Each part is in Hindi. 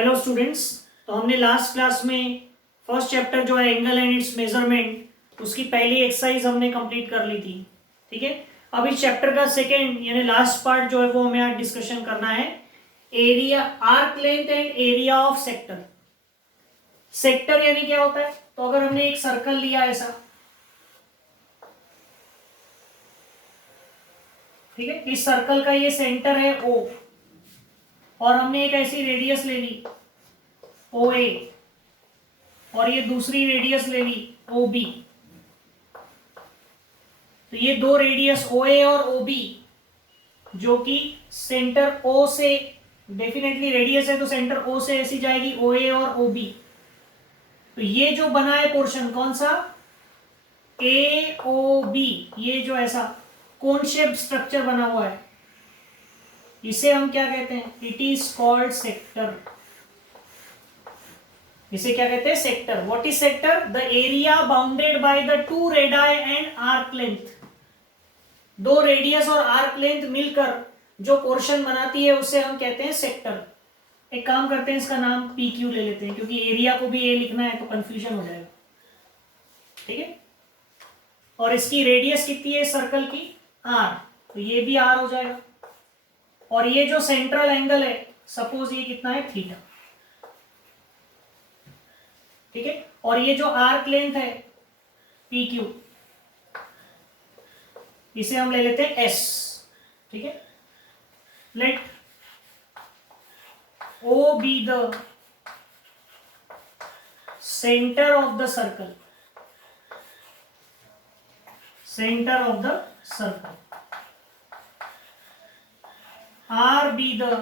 Hello students. तो हमने लास्ट क्लास में फर्स्ट चैप्टर जो है एंगल एंड इट्स मेजरमेंट उसकी पहली एक्सरसाइज हमने कंप्लीट कर ली थी। ठीक है, अब इस चैप्टर का सेकेंड यानी लास्ट पार्ट जो है वो हमें आज डिस्कशन करना है। Area, arc length and area of sector. Sector यानी क्या होता है? तो अगर हमने एक सर्कल लिया ऐसा, ठीक है, इस सर्कल का ये सेंटर है O और हमने एक ऐसी रेडियस ले ली OA और ये दूसरी रेडियस ले ली OB। तो ये दो रेडियस OA और OB जो कि सेंटर O से, डेफिनेटली रेडियस है तो सेंटर O से ऐसी जाएगी OA और OB। तो ये जो बना है पोर्शन कौन सा? AOB। ये जो ऐसा कोन शेप स्ट्रक्चर बना हुआ है इसे हम क्या कहते हैं? It is called sector. इसे क्या कहते हैं? Sector. What is sector? The area bounded by the two radii and arc length. दो रेडियस और आर्क लेंथ मिलकर जो पोर्शन बनाती है उसे हम कहते हैं सेक्टर। एक काम करते हैं, इसका नाम PQ ले लेते हैं क्योंकि एरिया को भी A लिखना है तो कंफ्यूजन हो जाएगा। ठीक है, और इसकी रेडियस कितनी है सर्कल की? R, तो ये भी R हो जाएगा। और ये जो सेंट्रल एंगल है सपोज ये कितना है? थीटा। ठीक है, और ये जो आर्क लेंथ है PQ इसे हम ले लेते हैं S। ठीक है, late O be the center of the circle, center of the circle, R be the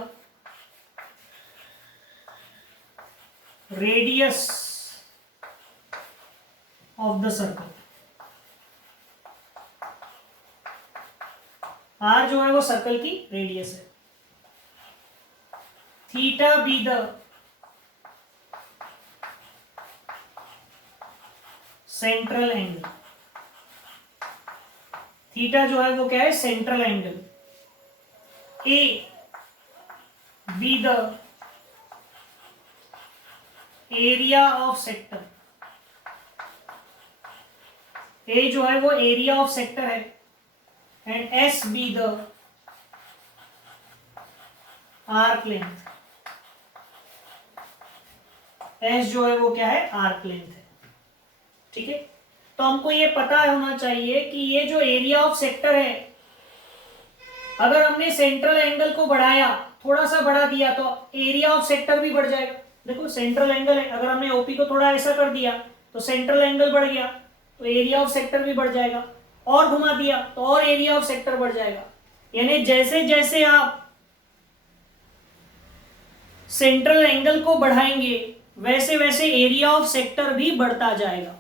radius of the circle। R जो है वो सर्कल की रेडियस है। Theta be the central angle. Theta जो है वो क्या है? Central angle. A be the area of sector. A जो है वो एरिया ऑफ सेक्टर है and S be the arc length. S जो है वो क्या है? आर्क लेंथ है। ठीक है, तो हमको ये पता होना चाहिए कि ये जो एरिया ऑफ सेक्टर है, अगर हमने सेंट्रल एंगल को बढ़ाया, थोड़ा सा बढ़ा दिया तो एरिया ऑफ सेक्टर भी बढ़ जाएगा। देखो सेंट्रल एंगल है, अगर हमने ओपी को थोड़ा ऐसा कर दिया तो सेंट्रल एंगल बढ़ गया तो एरिया ऑफ सेक्टर भी बढ़ जाएगा, और घुमा दिया तो और एरिया ऑफ सेक्टर बढ़ जाएगा। यानी जैसे जैसे आप सेंट्रल एंगल को बढ़ाएंगे वैसे वैसे एरिया ऑफ सेक्टर भी बढ़ता जाएगा।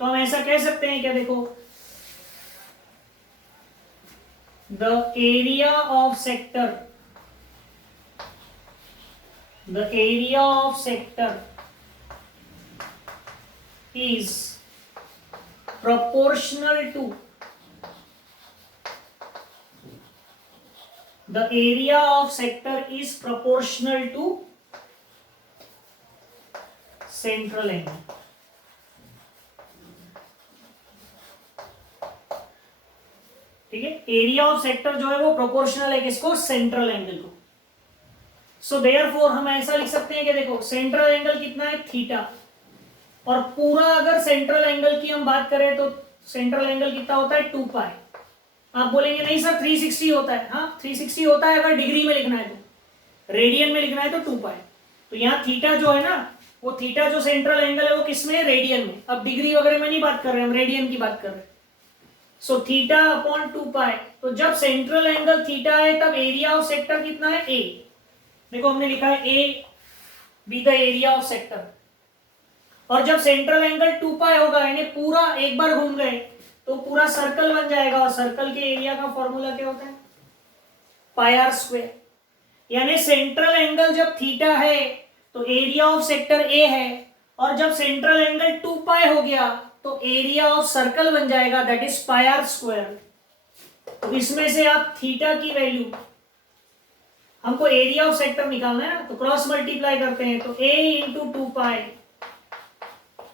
तो हम ऐसा कह सकते हैं क्या? देखो, the area of sector, the area of sector is proportional to the area of sector is proportional to central angle। ठीक है, एरिया ऑफ सेक्टर जो है वो प्रोपोर्शनल है किसको? सेंट्रल एंगल को। सो देयरफॉर हम ऐसा लिख सकते हैं कि देखो सेंट्रल एंगल कितना है? थीटा। और पूरा अगर सेंट्रल एंगल की हम बात करें तो सेंट्रल एंगल कितना होता है? 2 पाई। आप बोलेंगे नहीं सर 360 होता है। हाँ 360 होता है अगर डिग्री में लिखना है तो, रेडियन में लिखना है तो 2 पाई। तो यहाँ थीटा जो है ना, वो थीटा जो सेंट्रल एंगल है वो किसमें है? रेडियन में। अब डिग्री वगैरह में नहीं बात कर रहे, हम रेडियन की बात कर रहे हैं। सो थीटा अपॉन 2 पाई। तो जब सेंट्रल एंगल थीटा है तब एरिया ऑफ सेक्टर कितना है? A। देखो हमने लिखा है A B the area of sector. और जब सेंट्रल एंगल 2 पाई होगा यानी पूरा एक बार घूम गए तो पूरा सर्कल बन जाएगा, और सर्कल के एरिया का फॉर्मूला क्या होता है? पाई आर स्क्वायर। यानी सेंट्रल एंगल जब थीटा है तो एरिया ऑफ सेक्टर A है, और जब सेंट्रल एंगल 2 पाई हो गया तो एरिया ऑफ सर्कल बन जाएगा, that is pi r square. तो इसमें से आप थीटा की वैल्यू हमको एरिया ऑफ सेक्टर निकालना है ना, तो क्रॉस मल्टीप्लाई करते हैं, तो a into 2 pi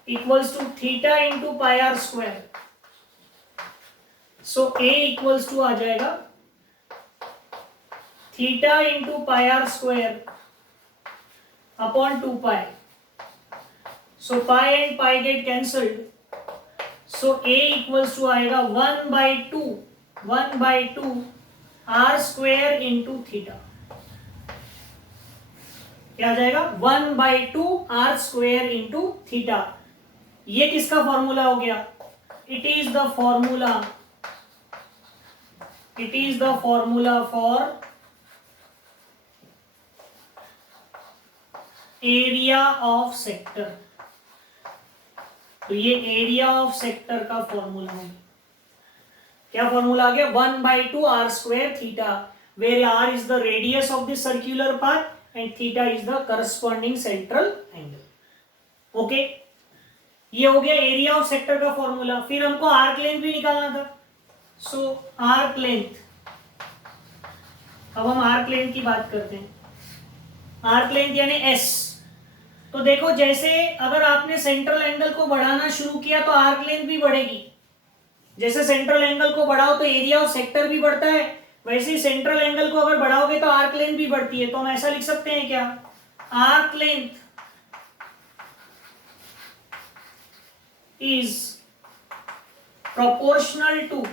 equals to theta into pi r square. So a equals to आ जाएगा theta into pi r square upon 2 pi. So pi and pi get cancelled, so a equals to आएगा 1/2 आर स्क्वायर इंटू थीटा। क्या आ जाएगा 1/2 आर स्क्वायर इंटू थीटा। ये किसका फॉर्मूला हो गया? It is the formula for area of sector. तो ये एरिया ऑफ सेक्टर का फॉर्मूला है। क्या फॉर्मूला आ गया? 1/2 r square theta, where r is the radius of the circular path and theta is the corresponding central angle. Okay, ये हो गया एरिया ऑफ सेक्टर का फॉर्मूला। फिर हमको आर्क लेंथ भी निकालना था। सो आर्क लेंथ, अब हम आर्क लेंथ की बात करते हैं। आर्क लेंथ यानी एस। तो देखो, जैसे अगर आपने सेंट्रल एंगल को बढ़ाना शुरू किया तो आर्क लेंथ भी बढ़ेगी। जैसे सेंट्रल एंगल को बढ़ाओ तो एरिया ऑफ सेक्टर भी बढ़ता है, वैसे ही सेंट्रल एंगल को अगर बढ़ाओगे तो आर्क लेंथ भी बढ़ती है। तो हम ऐसा लिख सकते हैं क्या? Arc length is proportional to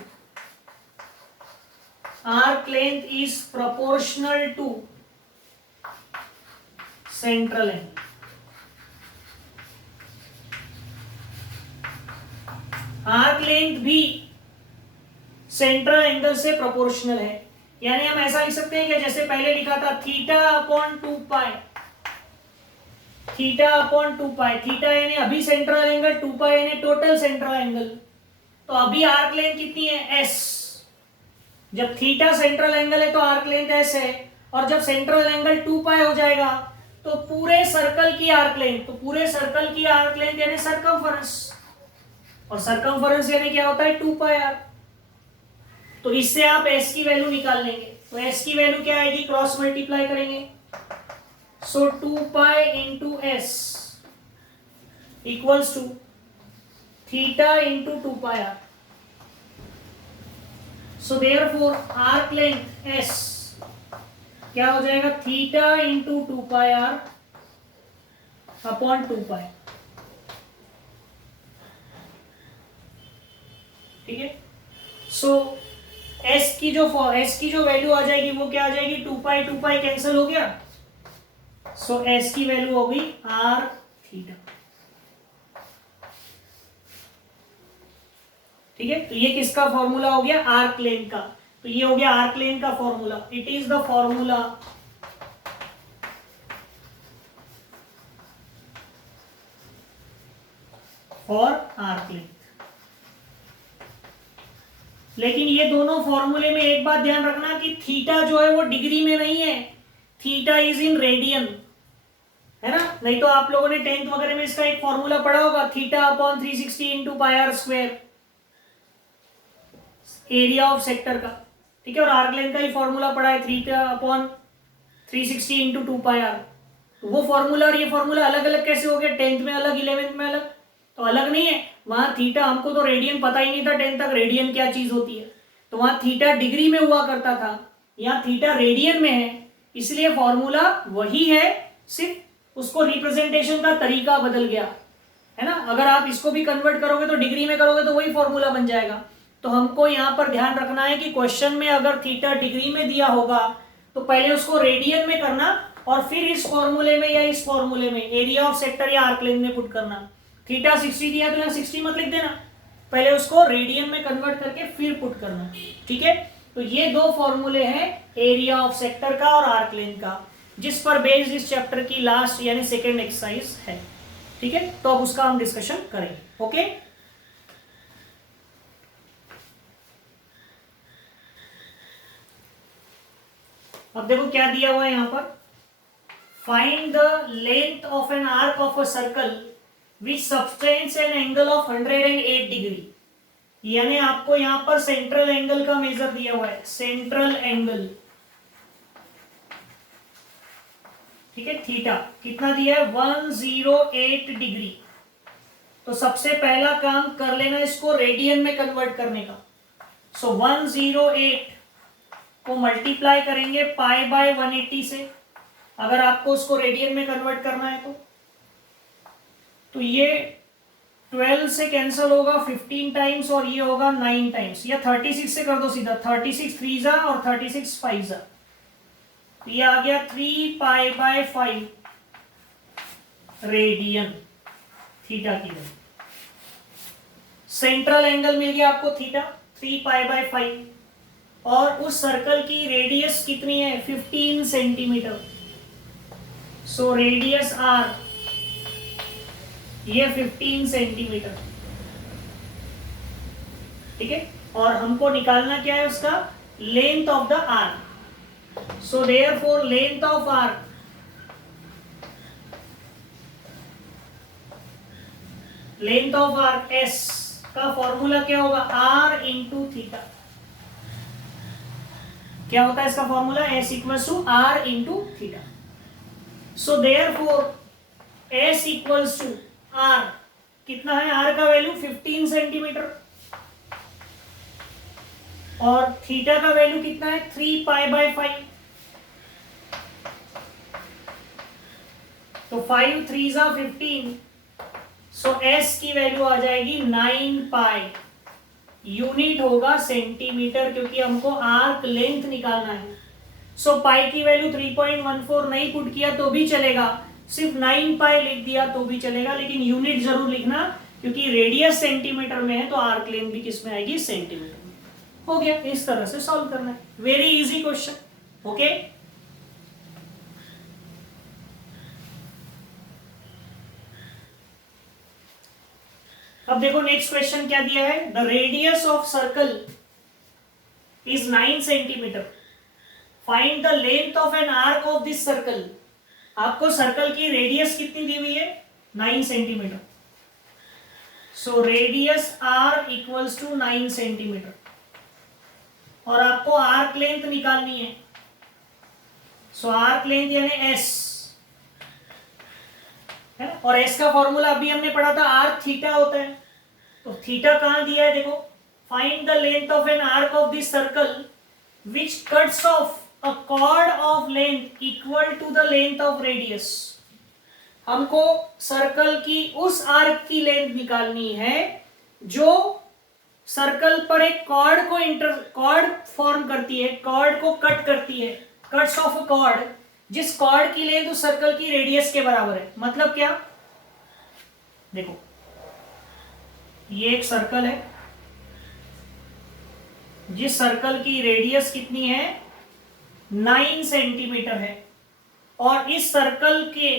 central angle. Arc length भी सेंट्रल एंगल से प्रोपोर्शनल है। यानी हम ऐसा लिख सकते हैं कि जैसे पहले लिखा था थीटा अपॉन 2 पाई, थीटा यानी अभी सेंट्रल एंगल, 2 पाई यानी टोटल सेंट्रल एंगल। तो अभी आर्क लेंथ कितनी है? एस। जब थीटा सेंट्रल एंगल है तो आर्क लेंथ एस है, और जब सेंट्रल एंगल 2 पाई हो जाएगा तो पूरे सर्कल की आर्क लेंथ, यानी सर्कमफरेंस, और सर्कमफरेंस यानी क्या होता है? 2 पाई आर। तो इससे आप s की वैल्यू निकाल लेंगे। तो s की वैल्यू क्या आएगी? क्रॉस मल्टीप्लाई करेंगे। So 2 pi into s equals to theta into 2 pi r. So therefore arc length s क्या हो जाएगा? Theta into 2 pi r upon 2 pi. ठीक है। सो s की जो वैल्यू आ जाएगी वो क्या आ जाएगी? 2 पाई कैंसिल हो गया। सो s की वैल्यू होगी r थीटा। ठीक है। तो ये किसका फॉर्मूला हो गया? आर्क लेंथ का। तो ये हो गया आर्क लेंथ का formula. It is the formula for arc length. लेकिन ये दोनों फॉर्मूले में एक बात ध्यान रखना कि थीटा जो है वो डिग्री में नहीं है, थीटा इज इन रेडियन, है ना। नहीं तो आप लोगों ने 10th वगैरह में इसका एक फॉर्मूला पढ़ा होगा, theta upon 360 into pi r square, area of sector का। ठीक है। और आर्क लेंथ का ही फॉर्मूला पढ़ा है, theta upon 360 into 2 pi r. वो फॉर्मूला और ये फॉर्मूला अलग अलग कैसे हो गया? 10th में अलग, 11th में अलग। तो अलग नहीं है। वहां थीटा, हमको तो रेडियन पता ही नहीं था 10th तक रेडियन क्या चीज होती है, तो वहां थीटा डिग्री में हुआ करता था, यहाँ थीटा रेडियन में है, इसलिए फॉर्मूला वही है, सिर्फ उसको रिप्रेजेंटेशन का तरीका बदल गया, है ना। अगर आप इसको भी कन्वर्ट करोगे तो डिग्री में करोगे तो वही फॉर्मूला बन जाएगा। तो हमको यहाँ पर ध्यान रखना है कि क्वेश्चन में अगर थीटा डिग्री में दिया होगा तो पहले उसको रेडियन में करना, और फिर इस फॉर्मूले में या इस फॉर्मूले में एरिया ऑफ सेक्टर या आर्क लेंथ में पुट करना। थीटा 60 दिया तो यहाँ 60 मत लिख देना, पहले उसको रेडियन में कन्वर्ट करके फिर पुट करना। ठीक है। तो ये दो फॉर्मूले हैं एरिया ऑफ सेक्टर का और आर्क लेंथ का, जिस पर बेस्ड इस चैप्टर की लास्ट यानी सेकेंड एक्सरसाइज है। ठीक है। तो अब उसका हम डिस्कशन करेंगे। ओके। अब देखो क्या दिया हुआ है यहाँ पर, find the length of an arc of a circle which subtends an angle of 108 degree. यानी आपको यहां पर सेंट्रल एंगल का मेजर दिया हुआ है, सेंट्रल एंगल ठीक है, थीटा कितना दिया है 108 डिग्री। तो सबसे पहला काम कर लेना इसको रेडियन में कन्वर्ट करने का। सो 108 को मल्टीप्लाई करेंगे पाई बाय 180 से, अगर आपको उसको रेडियन में कन्वर्ट करना है तो ये 12 से कैंसिल होगा 15 टाइम्स और ये होगा 9 टाइम्स, या 36 से कर दो सीधा, 36 3 जा और 36 5 जा, ये आ गया 3 पाई बाय 5 रेडियन थीटा की वैल्यू। सेंट्रल एंगल मिल गया आपको थीटा 3 पाई बाय 5 और उस सर्कल की रेडियस कितनी है 15 सेंटीमीटर। सो रेडियस आर ये 15 सेंटीमीटर, ठीक है। और हमको निकालना क्या है उसका length of the arc. So therefore length of arc s का फॉर्मूला क्या होगा आर इंटू थीटा। क्या होता है इसका formula s equals to r into theta. So therefore s equals to r कितना है, आर का वैल्यू 15 सेंटीमीटर और थीटा का वैल्यू कितना है 3 पाई बाय 5। तो 5 3 जा 15, सो एस की वैल्यू आ जाएगी 9 पाई, यूनिट होगा सेंटीमीटर क्योंकि हमको आर्क लेंथ निकालना है। सो पाई की वैल्यू 3.14 नहीं पुट किया तो भी चलेगा, सिर्फ 9 पाई लिख दिया तो भी चलेगा, लेकिन यूनिट जरूर लिखना क्योंकि रेडियस सेंटीमीटर में है तो आर्क लेंथ भी किस में आएगी सेंटीमीटर में। हो गया, इस तरह से सॉल्व करना है, वेरी इजी क्वेश्चन। ओके, अब देखो नेक्स्ट क्वेश्चन क्या दिया है, the radius of circle is 9 centimetre, find the length of an arc of this circle. आपको सर्कल की रेडियस कितनी दी हुई है 9 centimetre. So radius r equals to 9 centimetre और आपको आर्क लेंथ निकालनी है। सो आर्क लेंथ यानी एस है ना, और एस का फॉर्मूला अभी हमने पढ़ा था आर थीटा होता है। तो थीटा कहां दिया है देखो, find the length of an arc of this circle which cuts off a chord of length equal to the length of radius। हमको सर्कल की उस आर्क की लेंथ निकालनी है जो सर्कल पर एक कॉर्ड फॉर्म करती है, कॉर्ड को कट करती है, कट्स ऑफ अ कॉर्ड, जिस कॉर्ड की लेंथ उस सर्कल की रेडियस के बराबर है। मतलब क्या, देखो ये एक सर्कल है जिस सर्कल की रेडियस कितनी है 9 सेंटीमीटर है और इस सर्कल के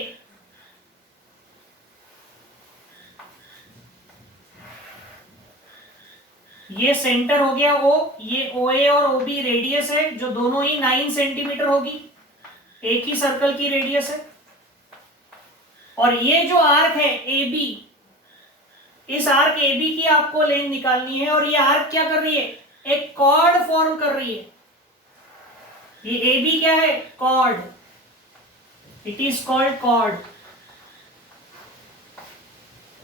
ये सेंटर हो गया ओ, ये ओ ए और ओ बी रेडियस है जो दोनों ही 9 सेंटीमीटर होगी, एक ही सर्कल की रेडियस है। और ये जो आर्क है ए बी, इस आर्क ए बी की आपको लेंथ निकालनी है और ये आर्क क्या कर रही है, एक कॉर्ड फॉर्म कर रही है। ये ए बी क्या है, chord, it is called chord.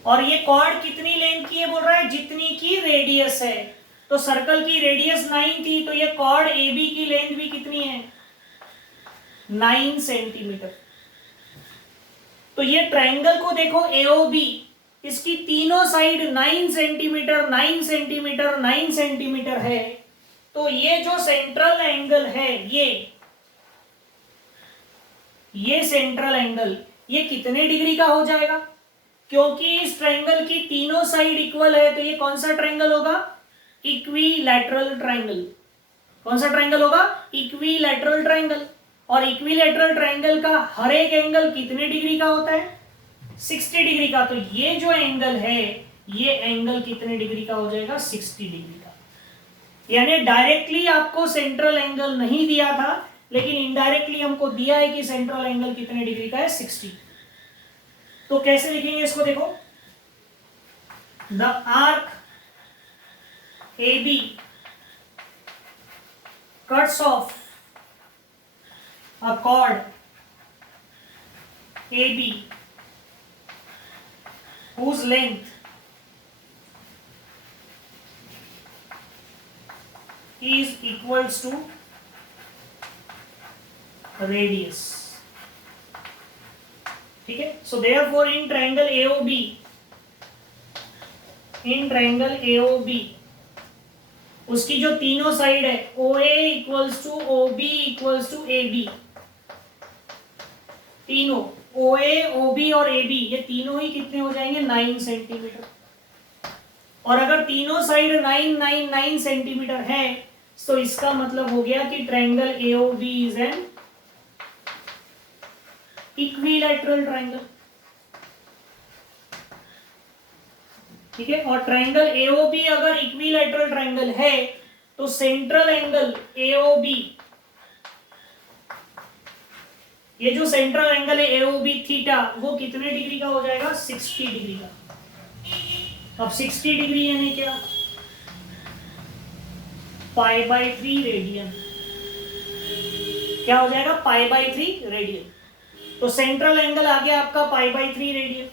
और ये कॉर्ड कितनी लेंथ की है बोल रहा है, जितनी की रेडियस है। तो सर्कल की रेडियस 9 थी तो ये कॉर्ड ए बी की लेंथ भी कितनी है 9 सेंटीमीटर। तो ये ट्रायंगल को देखो एओबी, इसकी तीनों साइड 9 सेंटीमीटर 9 सेंटीमीटर 9 सेंटीमीटर है। तो ये जो सेंट्रल एंगल है ये सेंट्रल एंगल ये कितने डिग्री का हो जाएगा, क्योंकि इस ट्रायंगल की तीनों साइड इक्वल है तो ये कौन सा ट्रायंगल होगा, इक्विलैटरल ट्रायंगल। कौन सा ट्रायंगल होगा, इक्विलैटरल ट्रायंगल। और इक्विलैटरल ट्रायंगल का हर एक एंगल कितने डिग्री का होता है 60 डिग्री का। तो ये जो एंगल है ये एंगल कितने डिग्री का हो जाएगा 60 डिग्री का। यानी डायरेक्टली आपको सेंट्रल एंगल नहीं दिया था लेकिन इनडायरेक्टली हमको दिया है कि सेंट्रल एंगल कितने डिग्री का है 60। तो कैसे लिखेंगे इसको, देखो the arc A B cuts off a chord AB whose length is equals to radius. ठीक है. So therefore in triangle AOB उसकी जो तीनों साइड है OA equals to OB equals to AB, तीनों OA OB और AB ये तीनों ही कितने हो जाएंगे 9 सेंटीमीटर. और अगर तीनों साइड 9 सेंटीमीटर है तो इसका मतलब हो गया कि triangle AOB is an equilateral triangle. ठीक है. और ट्रायंगल AOB अगर इक्विलैटरल ट्रायंगल है तो सेंट्रल एंगल AOB, ये जो सेंट्रल एंगल है AOB थीटा वो कितने डिग्री का हो जाएगा 60 डिग्री का. अब 60 डिग्री यानी क्या π/3 रेडियन. क्या हो जाएगा π/3 रेडियन. तो सेंट्रल एंगल आ गया आपका π/3 रेडियन.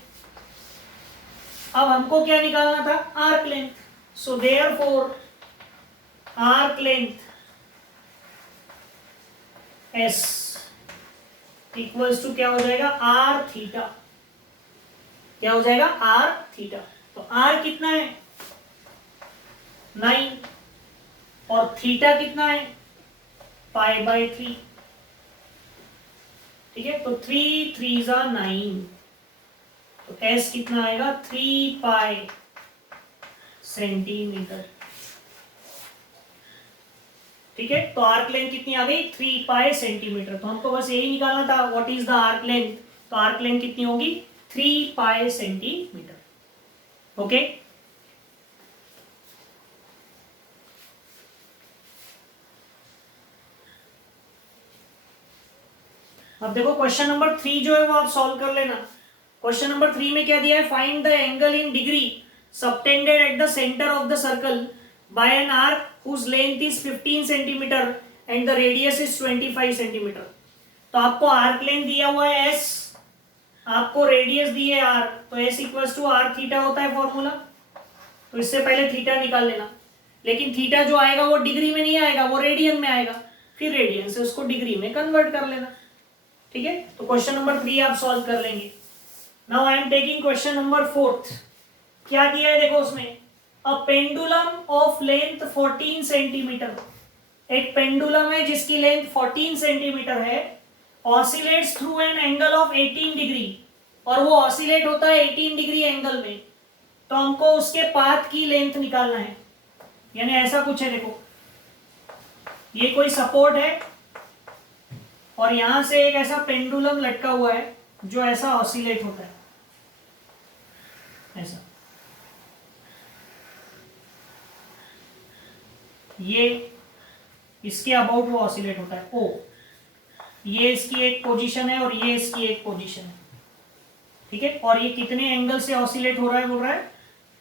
अब हमको क्या निकालना था arc length. So therefore arc length S equals to क्या हो जाएगा r थीटा. क्या हो जाएगा r थीटा. तो r कितना है 9 और थीटा कितना है π/3. ठीक है. तो 3 3s are 9. तो S कितना आएगा 3 पाई सेंटीमीटर. ठीक है. तो आर्क लेंथ कितनी आ गई 3 पाई सेंटीमीटर. तो हमको बस यही निकालना था what is the arc length. तो आर्क लेंथ कितनी होगी 3 पाई सेंटीमीटर. ओके. अब देखो क्वेश्चन नंबर 3 जो है वो आप सॉल्व कर लेना. क्वेश्चन नंबर 3 में क्या दिया है find the angle in degree subtended at the centre of the circle by an arc whose length is 15 centimetre and the radius is 25 centimetre. तो आपको आर्क लेंथ दिया हुआ है S, आपको रेडियस दी है R. तो S equals to R theta होता है फॉर्मूला. तो इससे पहले थीटा निकाल लेना. लेकिन थीटा जो आएगा वो डिग्री में नहीं आएगा, वो रेडियन में आएगा. फिर रेडियन से उसको डिग्री में कन्वर्ट कर लेना. ठीक है. तो क्वेश्चन नंबर 3 आप सॉल्व कर लेंगे. Now I am taking question number 4. क्या दिया है देखो उसमें a pendulum of length 14 centimetre. एक पेंडुलम है जिसकी लेंथ 14 सेंटीमीटर है, oscillates through an angle of 18 degree. और वो ऑसिलेट होता है 18 डिग्री एंगल में. तो हमको उसके पाथ की लेंथ निकालना है. यानी ऐसा कुछ है देखो, ये कोई सपोर्ट है और यहां से एक ऐसा पेंडुलम लटका हुआ है जो ऐसा ऑसिलेट होता है ऐसा. ये इसके अबाउट वो ऑसिलेट होता है O. ये इसकी एक पोजीशन है और ये इसकी एक पोजीशन है. ठीक है. और ये कितने एंगल से ऑसिलेट हो रहा है बोल रहा है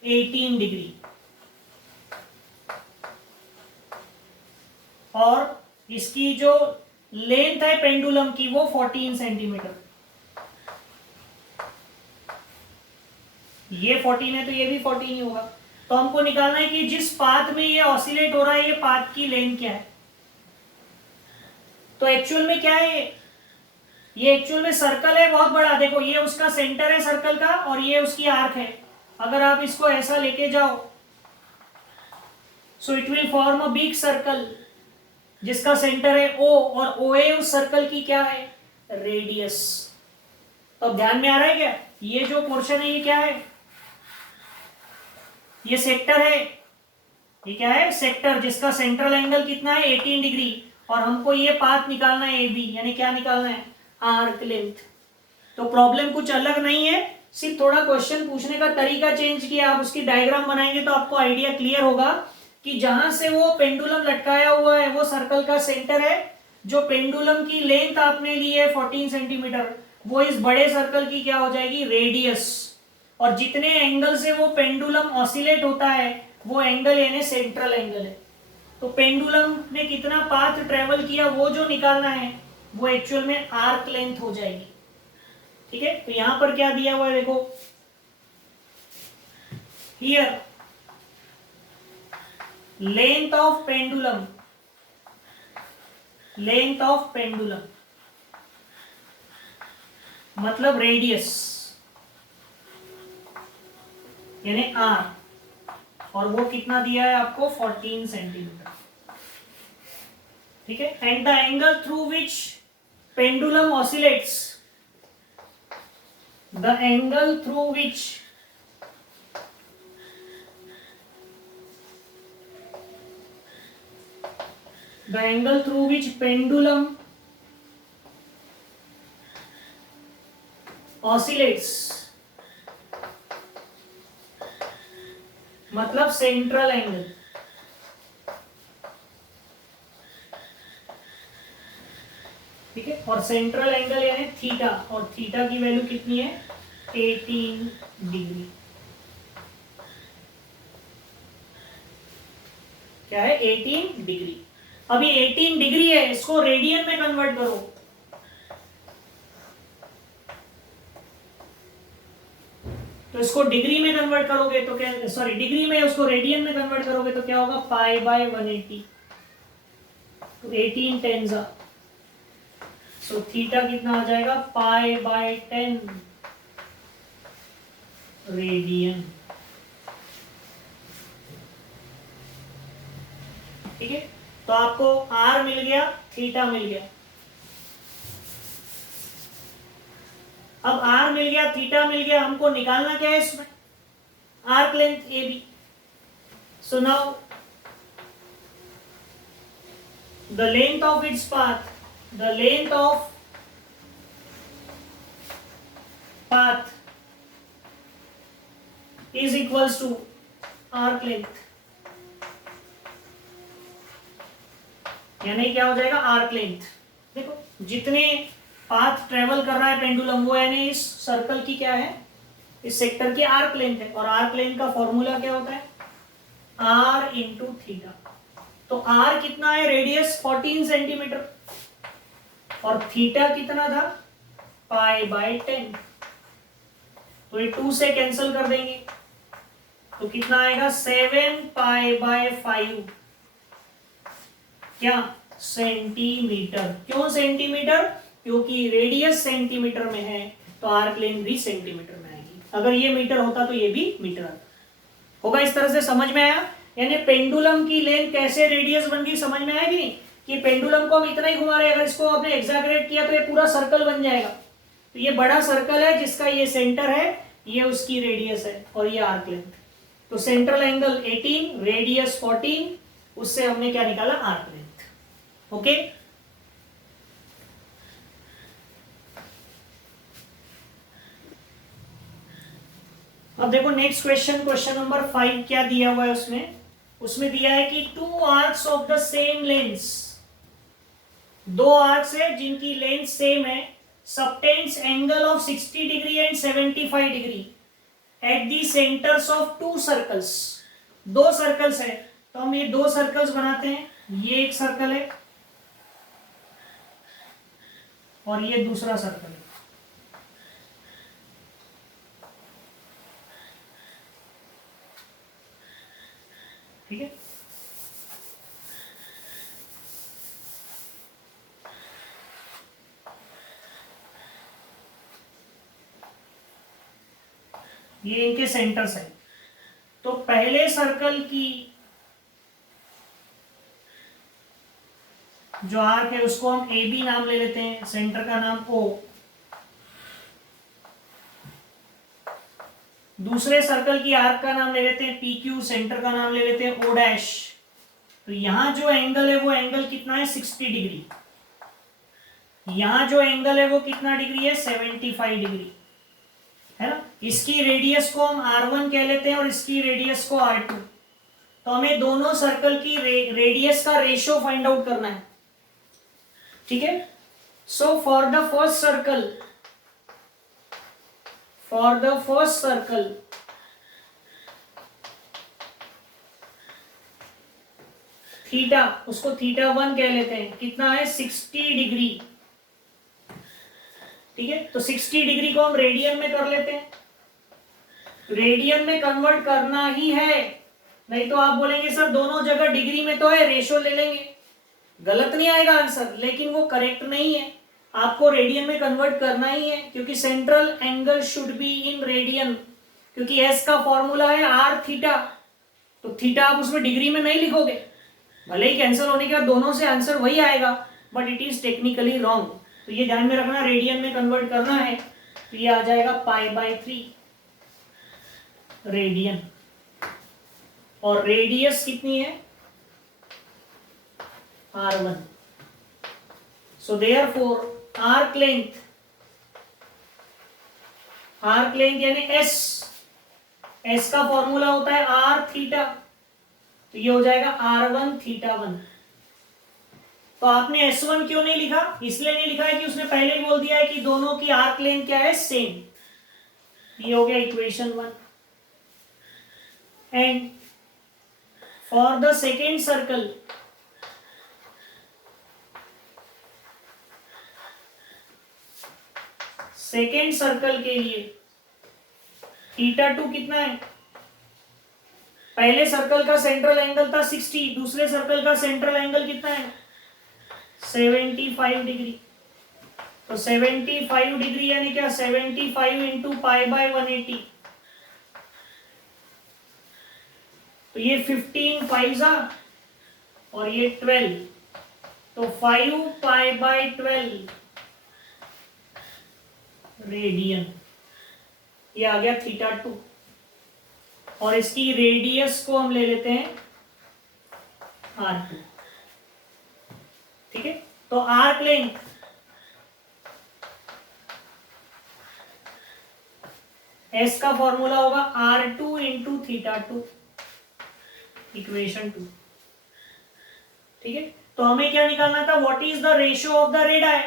18 डिग्री. और इसकी जो लेंथ है पेंडुलम की वो 14 सेंटीमीटर. ये 14 है तो ये भी 14 ही होगा. तो हमको निकालना है कि जिस पाथ में ये ऑसिलेट हो रहा है ये पाथ की लेंथ क्या है. तो एक्चुअल में क्या है ये एक्चुअल में सर्कल है बहुत बड़ा. देखो ये उसका सेंटर है सर्कल का और ये उसकी आर्क है. अगर आप इसको ऐसा लेके जाओ so it will form a big circle जिसका सेंटर है O और OA उस सर्कल की क्या है रेडियस. तो अब ध्यान में आ रहा है क्या ये जो पोर्शन है ये क्या है ये सेक्टर है. ये क्या है सेक्टर जिसका सेंट्रल एंगल कितना है 18 डिग्री. और हमको ये पाथ निकालना है AB. यानी क्या निकालना है आर्क लेंथ. तो प्रॉब्लम कुछ अलग नहीं है, सिर्फ थोड़ा क्वेश्चन पूछने का तरीका चेंज किया. आप उसकी डायग्राम बनाएंगे तो आपको आइडिया क्लियर होगा कि जहां से वो पेंडुलम लटकाया हुआ है वो सर्कल का सेंटर है. जो पेंडुलम की लेंथ आपने ली है 14 सेंटीमीटर वो इस बड़े सर्कल की क्या हो जाएगी रेडियस. और जितने एंगल से वो पेंडुलम ऑसिलेट होता है वो एंगल यानी सेंट्रल एंगल है. तो पेंडुलम ने कितना पाथ ट्रेवल किया वो जो निकालना है वो एक्चुअल में आर्क लेंथ हो जाएगी. ठीक है, तो यहां पर क्या दिया हुआ है देखो, here length of pendulum, length of pendulum मतलब रेडियस यानी आर, और वो कितना दिया है आपको 14 सेंटीमीटर। ठीक है, and the angle through which pendulum oscillates, the angle through which the angle through which pendulum oscillates मतलब सेंट्रल एंगल। ठीक है, और सेंट्रल एंगल यानी थीटा, और थीटा की वैल्यू कितनी है 18 डिग्री। क्या है 18 डिग्री। अभी 18 डिग्री है, इसको रेडियन में कन्वर्ट करो, तो इसको डिग्री में कन्वर्ट करोगे तो क्या, सॉरी डिग्री में उसको रेडियन में कन्वर्ट करोगे तो क्या होगा पाई बाय 180, तो 18 टेन जा, सो थीटा कितना आ जाएगा पाई बाय 10 रेडियन। ठीक है, तो आपको आर मिल गया, थीटा मिल गया। अब आर मिल गया, थीटा मिल गया, हमको निकालना क्या है इसमें, arc length A B. So now the length of its path, the length of path is equals to arc length, यानी क्या हो जाएगा आर्क लेंथ। देखो जितने पाथ ट्रेवल कर रहा है पेंडुलम वो यानी इस सर्कल की क्या है, इस सेक्टर की आर्क लेंथ है, और आर्क लेंथ का फॉर्मूला क्या होता है आर इंटू थीटा। तो आर कितना है रेडियस 14 सेंटीमीटर, और थीटा कितना था पाई बाय 10, तो ये 2 से कैंसिल कर देंगे तो कितना आएगा 7 पाई बाय 5 क्या सेंटीमीटर। क्यों सेंटीमीटर, क्योंकि रेडियस सेंटीमीटर में है तो आर्क लेंथ भी सेंटीमीटर में आएगी। अगर ये मीटर होता तो ये भी मीटर आता होगा। इस तरह से समझ में आया, यानी पेंडुलम की लेंथ कैसे रेडियस बन गई, समझ में आया कि नहीं, कि पेंडुलम को हम इतना ही घुमा रहे हैं, अगर इसको आपने एग्जैगरेट किया तो ये पूरा सर्कल बन जाएगा। तो ये बड़ा सर्कल है जिसका ये सेंटर है, ये उसकी रेडियस है और ये आर्क लेंथ। तो सेंट्रल एंगल 18, रेडियस 14, उससे हमने क्या निकाला आर्क लेंथ। ओके, अब देखो नेक्स्ट क्वेश्चन, क्वेश्चन नंबर 5 क्या दिया हुआ है उसमें, उसमें दिया है कि two arcs of the same length, दो आर्क्स है जिनकी लेंथ सेम है, subtends angle of 60 degree and 75 degree at the centres of to circles. दो सर्कल्स है तो हम ये दो सर्कल्स बनाते हैं, ये एक सर्कल है और ये दूसरा सर्कल है। ठीक है, ये इनके सेंटर्स है। तो पहले सर्कल की जो आर्क है उसको हम ए बी नाम ले लेते हैं, सेंटर का नाम ओ। दूसरे सर्कल की आर्क का नाम ले लेते हैं पी क्यू, सेंटर का नाम ले लेते हैं ओ डैश। तो यहां जो एंगल है वो एंगल कितना है 60 डिग्री, यहां जो एंगल है वो कितना डिग्री है 75 डिग्री है ना। इसकी रेडियस को हम R1 कह लेते हैं और इसकी रेडियस को R2। तो हमें दोनों सर्कल की रेडियस का रेशियो फाइंड आउट करना है। ठीक है, so for the first circle theta, उसको थीटा 1 कह लेते हैं, कितना है 60 डिग्री। ठीक है, तो 60 डिग्री को हम रेडियन में कर लेते हैं, रेडियन में कन्वर्ट करना ही है, नहीं तो आप बोलेंगे सर दोनों जगह डिग्री में तो है, रेशो ले लेंगे, गलत नहीं आएगा आंसर, लेकिन वो करेक्ट नहीं है, आपको रेडियन में कन्वर्ट करना ही है, क्योंकि central angle should be in radian, क्योंकि एस का फॉर्मूला है आर थीटा, तो थीटा आप उसमें डिग्री में नहीं लिखोगे, भले ही कैंसिल होने के बाद दोनों से आंसर वही आएगा, but it is technically wrong, तो ये ध्यान में रखना, रेडियन में कन्वर्ट करना है, तो ये आ जाएगा π/3 रेडियन, और रेडियस कितनी है r1, सो देयरफॉर आर्क लेंथ यानी एस का फॉर्मूला होता है आर थीटा, तो ये हो जाएगा r1 θ1। तो आपने S1 क्यों नहीं लिखा, इसलिए नहीं लिखा है कि उसने पहले ही बोल दिया है कि दोनों की आर्क लेंथ क्या है, सेम, ये हो गया equation 1। And for the second circle, second circle के लिए θ2 कितना है, पहले सर्कल का सेंट्रल एंगल था 60, दूसरे सर्कल का सेंट्रल एंगल कितना है 75 डिग्री, तो 75 डिग्री यानी क्या 75 इंटू π/180, तो ये 15 5 और ये 12, तो 5 π/12 रेडियन, ये आ गया θ2, और इसकी रेडियस को हम ले लेते हैं r2, ठीक है, तो आर्क लेंथ S का फॉर्मूला होगा r2 इंटू θ2, इक्वेशन 2, ठीक है, तो हमें क्या निकालना था, what is the ratio of the radii,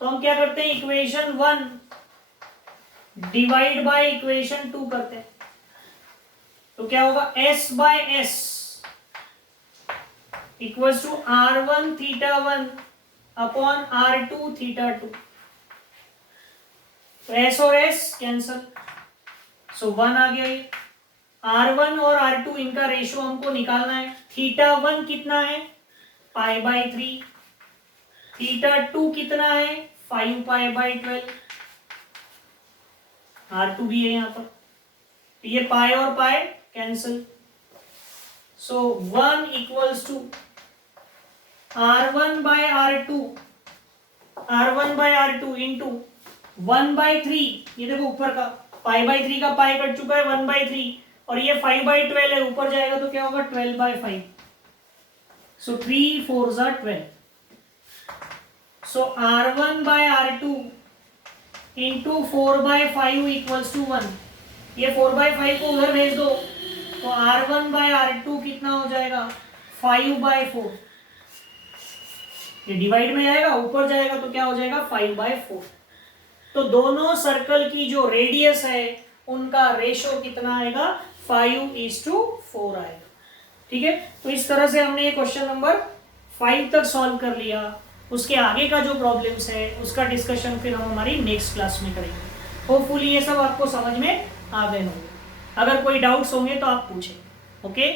तो हम क्या करते हैं, इक्वेशन 1 डिवाइड बाय इक्वेशन 2 करते हैं, तो क्या होगा S/S equals to r1 θ1 upon r2 θ2, तो S और S कैंसल, सो 1 आ गया, ये r1 और r2 इनका रेशियो हमको निकालना है, θ1 कितना है π/3, θ2 कितना है 5 π/12, r2 भी है यहाँ पर, तो ये पाई और pi cancel, so 1 equals to r1 by r2 into 1/3, ये देखो ऊपर का π/3 का पाई कट चुका है 1/3, और ये 5/12 है, ऊपर जाएगा तो क्या होगा 12/5, so 3 4 12, so r1 by r2 into 4/5 equals to 1, ये 4/5 को उधर भेज दो, तो r1 बाय r2 कितना हो जाएगा 5/4, ये डिवाइड में जाएगा, ऊपर जाएगा तो क्या हो जाएगा 5/4, तो दोनों सर्कल की जो रेडियस है उनका रेशो कितना आएगा 5:4 आएगा, ठीक है, तो इस तरह से हमने ये क्वेश्चन नंबर 5 तक सॉल्व कर लिया, उसके आगे का जो प्रॉब्लम्स है उसका डिस्कशन फिर हम हमारी नेक्स्ट क्लास में करेंगे, होपफुली ये सब आपको समझ में आ गए होंगे, अगर कोई डाउट्स होंगे तो आप पूछें, ओके।